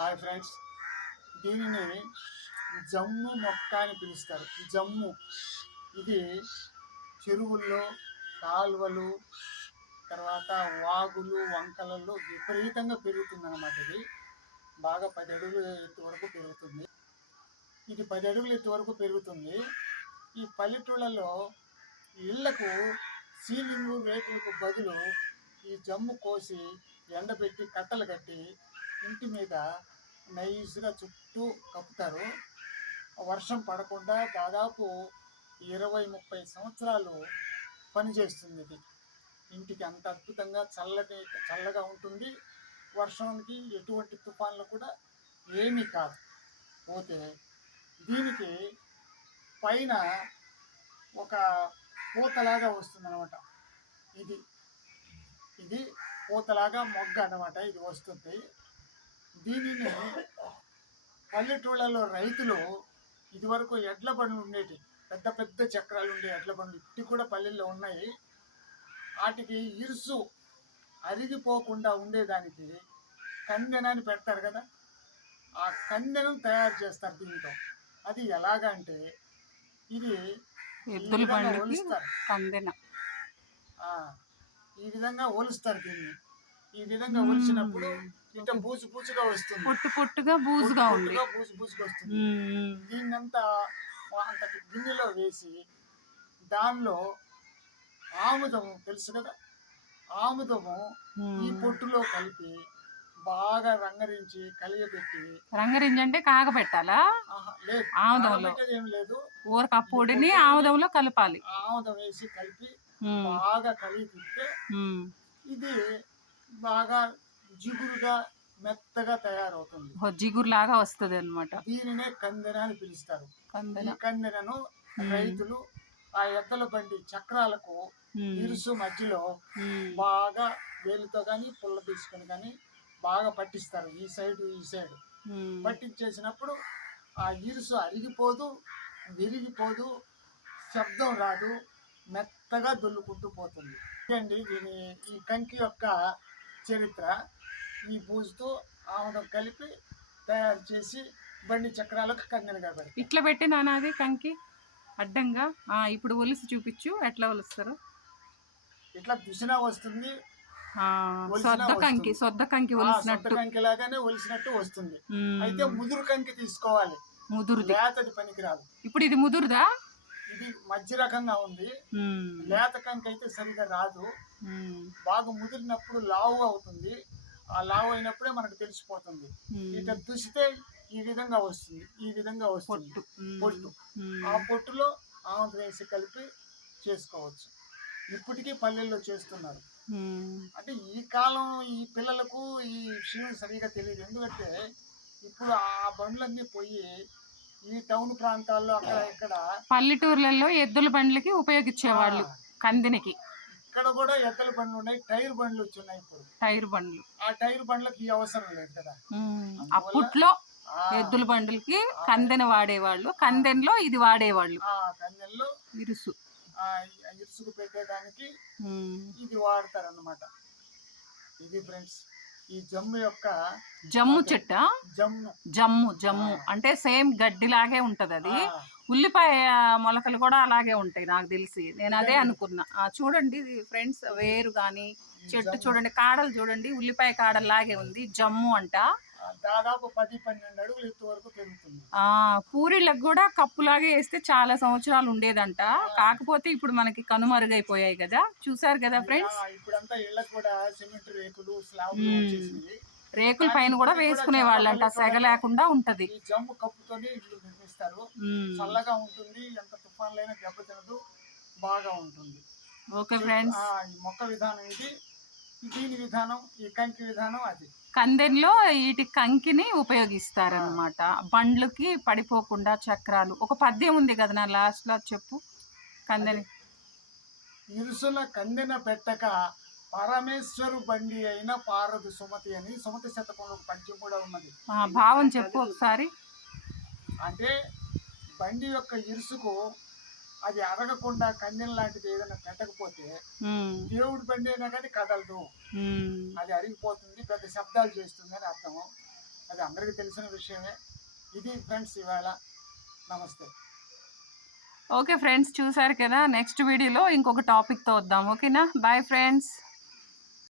Hi friends, దీనిని జమ్ము మొక్క అని పిలుస్తారు. జమ్ము ఇది చెరువుల్లో, కాలువలు, తర్వాత వాగులు, వంకలలో విపరీతంగా పెరుగుతుందన్నమాట. ఇది బాగా 10 అడుగుల ఎత్తు వరకు పెరుగుతుంది. ఇది 10 అడుగుల ఎత్తు వరకు పెరుగుతుంది. ఈ పల్లెటూళ్ళలో ఇళ్లకు సీలింగు రేకులకు బదులు ఈ జమ్ము కోసి ఎండబెట్టి కట్టలు కట్టి ఇంటి మీద నైస్గా చుట్టూ కప్పుతారు. వర్షం పడకుండా దాదాపు 20-30 సంవత్సరాలు పనిచేస్తుంది. ఇది ఇంటికి అంత అద్భుతంగా చల్లగా ఉంటుంది. వర్షానికి ఎటువంటి తుఫాన్లు కూడా ఏమీ కాదు. పోతే దీనికి పైన ఒక పూతలాగా వస్తుందన్నమాట. ఇది ఇది పూతలాగా మొగ్గ అన్నమాట. ఇది వస్తుంది. దీనిని పల్లెటూళ్ళలో రైతులు ఇదివరకు ఎడ్ల బండ్లు ఉండేవి, పెద్ద పెద్ద చక్రాలు ఉండే ఎడ్ల బండ్లు ఇప్పటికి కూడా పల్లెల్లో ఉన్నాయి. వాటికి ఇరుసు అరిగిపోకుండా ఉండేదానికి కందెనాన్ని పెడతారు కదా, ఆ కందెనం తయారు చేస్తారు దీంతో. అది ఎలాగంటే ఇది ఒలుస్తారు, ఈ విధంగా ఒలుస్తారు. దీన్ని ఈ విధంగా ఒలిచినప్పుడు ఇంత బూజు బూజుగా వస్తుంది, పొట్టుగా బూజుగా వస్తుంది. దీన్నంతా అంతటి గిన్నెలో వేసి దానిలో ఆముదము తెలుసు కదా, ఆముదము ఈ పొట్టులో కలిపి బాగా రంగరించి కలియబెట్టి. రంగరించి అంటే కాగబెట్టాలా? లేదు, ఏం లేదు, పొడిని ఆముదంలో కలపాలి. ఆముదం వేసి కలిపి బాగా కలిపితే ఇది బాగా జిగురుగా మెత్తగా తయారవుతుంది. జిగురులాగా వస్తుంది అన్నమాట. దీనినే కందెన అని పిలుస్తారు. ఈ కందెనను రైతులు ఆ ఎద్దల బండి చక్రాలకు ఇరుసు మధ్యలో బాగా వేలుతో కానీ పుల్ల తీసుకొని కానీ బాగా పట్టిస్తారు. ఈ సైడ్ పట్టించేసినప్పుడు ఆ ఇరుసు అరిగిపోదు, విరిగిపోదు, శబ్దం రాదు, మెత్తగా దొల్లుకుంటూ పోతుంది. అండి దీని ఈ కంకి యొక్క చరిత్ర. ఈ బూజుతో ఆముదం కలిపి తయారు చేసి బండి చక్రాలకు కందెనగా పెడతారు. ఇట్లా పెట్టి నానాది కంకి అడ్డంగా. ఇప్పుడు ఒలిసి చూపించు ఎట్లా ఒలుస్తారు. ఇట్లా దుసినా వస్తుంది, సొద్ద కంకి ఒలిసినట్టు, కంకి లాగానే ఒలిసినట్టు వస్తుంది. అయితే ముదురు కంకి తీసుకోవాలి, ముదురుది లేతది పనికిరాదు. ఇప్పుడు ఇది ముదురుదా? ఇది మధ్య రకంగా ఉంది. లేత కంకి అయితే సరిగా రాదు. బాగా ముదిరినప్పుడు లావు అవుతుంది. ఆ లావు అయినప్పుడే మనకు తెలిసిపోతుంది. ఇట్లా దుసితే ఈ విధంగా వస్తుంది, ఈ విధంగా వస్తుంది పొట్టు. ఆ పొట్టులో ఆముదం వేసి కలిపి చేసుకోవచ్చు. ఇప్పటికీ పల్లెల్లో చేస్తున్నారు. అంటే ఈ కాలం ఈ పిల్లలకు ఈ విషయం సరిగా తెలియదు. ఎందుకంటే ఇప్పుడు ఆ బండ్లన్నీ పోయి ఈ టౌన్ ప్రాంతాల్లో అక్కడ ఇక్కడ పల్లెటూర్లలో ఎద్దుల బండ్లకి ఉపయోగించేవాళ్ళు కందినికి. ఇక్కడ కూడా ఎద్దుల బండ్లు ఉన్నాయి, టైర్ బండ్లు వచ్చున్నాయి. ఇప్పుడు టైర్ బండ్లు, ఆ టైర్ బండ్లకి ఈ అవసరం లేదు కదా. అప్పట్లో ఎద్దుల బండ్లకి కందెన వాడేవాళ్ళు, కందెన్లో ఇది వాడేవాళ్ళు. కందెన్లో ఇరుసు ఇరుసుకు పెట్టేదానికి ఇది వాడతారు అన్నమాట. ఇది ఫ్రెండ్స్ ఈ జమ్ము యొక్క చెట్ట. జమ్ము అంటే సేమ్ గడ్డిలాగే ఉంటది అది. ఉల్లిపాయ మొలకలు కూడా అలాగే ఉంటాయి నాకు తెలిసి. నేను అదే అనుకున్నా. చూడండి ఫ్రెండ్స్, వేరు కానీ చెట్టు చూడండి, కాడలు చూడండి, ఉల్లిపాయ కాడల్లాగే ఉంది. జమ్ము అంట. దాదాపు 10-12 అడుగులు ఎత్తు వరకు పెరుగుతుంది. పూరీలకు కూడా కప్పులాగే వేస్తే చాలా సంవత్సరాలు ఉండేదంట. కాకపోతే ఇప్పుడు మనకి కనుమరుగైపోయాయి కదా. చూసారు కదా ఫ్రెండ్స్, ఇప్పుడంతా ఇళ్ళకు కూడా సిమెంట్ రేకులు, స్లాబ్లు వచ్చేసింది. రేకుల పైన కూడా వేసుకునే వాళ్ళంట, సెగ లేకుండా ఉంటది. జమ్ము కప్పుతోనే ఇల్లు నిర్మిస్తారు. చల్లగా ఉంటుంది, ఎంత తుఫాన్లైనా దెబ్బతినదు, బాగా ఉంటుంది. ఓకే ఫ్రెండ్స్, ఈ మొక్క విధానం ఇది. దీని విధానం, ఈ కంకి విధానం అది. కందెన్లో వీటి కంకిని ఉపయోగిస్తారనమాట. బండ్లకి పడిపోకుండా చక్రాలు. ఒక పద్యం ఉంది కదా నా లాస్ట్ లో, చెప్పు. కందెని ఇరుసుల కందెన పెట్టక పరమేశ్వరు బండి అయిన పారదు సుమతి అని సుమతి శతకంలో పద్యం కూడా ఉన్నది. భావం చెప్పు ఒకసారి. అంటే బండి యొక్క ఇరుసుకు అది అరగకుండా కందెన లాంటిది ఏదైనా పెట్టకపోతే దేవుడి బండి అయినా కానీ కదలదు, అది అరిగిపోతుంది, పెద్ద శబ్దాలు చేస్తుంది అని అర్థం. అది అందరికీ తెలిసిన విషయమే. ఇది ఫ్రెండ్స్ ఇవాళ. నమస్తే. ఓకే ఫ్రెండ్స్, చూసారు కదా. నెక్స్ట్ వీడియోలో ఇంకొక టాపిక్తో వద్దాం. ఓకేనా? Bye friends.